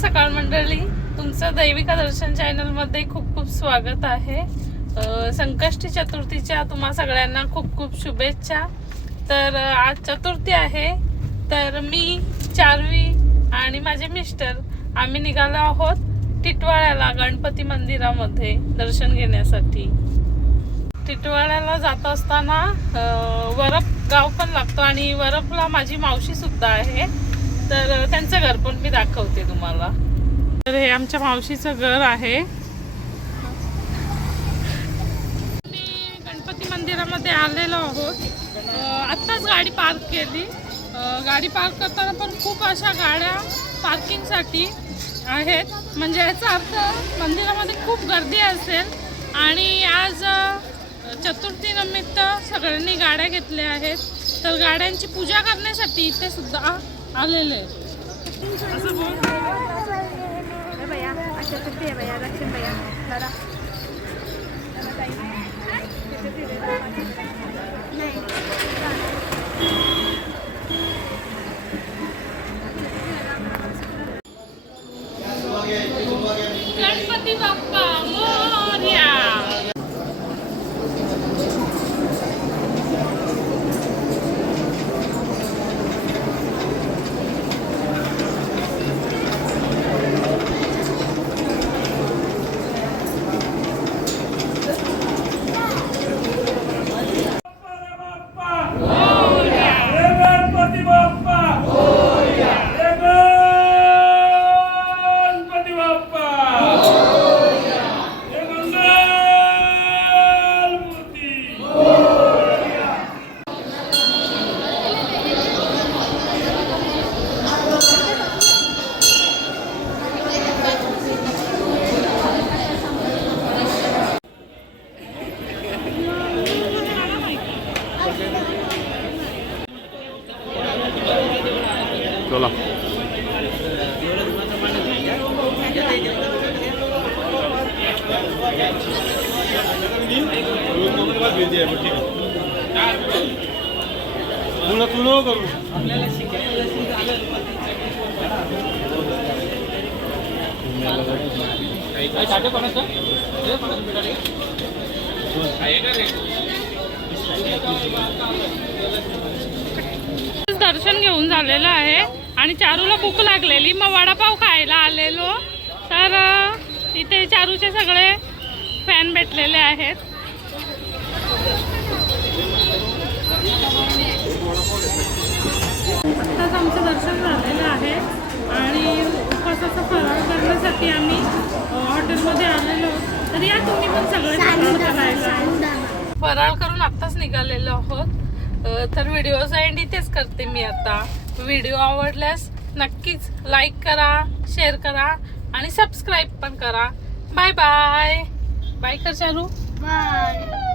सकाळ मंडळी, तुमचं दैविका दर्शन चॅनलमध्ये खूप खूप स्वागत आहे। संकष्टी चतुर्थीच्या तुम्हा सगळ्यांना खूप खूप शुभेच्छा। तर आज चतुर्थी आहे, तर मी चारवी आणि माझे मिस्टर आम्ही निघालो आहोत टिटवाळ्याला गणपती मंदिरामध्ये दर्शन घेण्यासाठी। टिटवाळ्याला जात असताना वरप गाव पण लागतो आणि वरपला माझी मावशी सुद्धा आहे, तर त्यांचं घर पण मी दाखवते तुम्हाला। तर हे आमच्या मावशीचं घर आहे। मी गणपती मंदिरामध्ये आलेलो आहोत। आत्ताच गाडी पार्क केली। गाडी पार्क करताना पण खूप अशा गाड्या पार्किंगसाठी आहेत, म्हणजे याचा अर्थ मंदिरामध्ये खूप गर्दी असेल आणि आज चतुर्थी निमित्त सगळ्यांनी गाड्या घेतल्या आहेत, तर गाड्यांची पूजा करण्यासाठी इथे सुद्धा आलेले आहेत। असं बोल गणपती बाप्पा मोरया। चला करू दर्शन घेऊन झालेलं आहे आणि चारूला भूक लागलेली, मग वडापाव खायला आलेलो। तर इथे चारूचे सगळे फॅन भेटलेले आहेत। आत्ताच आमचं दर्शन झालेलं आहे आणि उपवासाचा फराळ करण्यासाठी आम्ही हॉटेलमध्ये आलेलो। तर या तुम्ही पण सगळे फराळ करायला। फराळ करून आत्ताच निघालेलो आहोत। तर व्हिडिओचा एंड इथेच करते मी आता। व्हिडिओ आवडल्यास नक्कीच लाईक करा, शेअर करा आणि सबस्क्राईब पण करा। Bye bye. बाय कर चारू। बाय।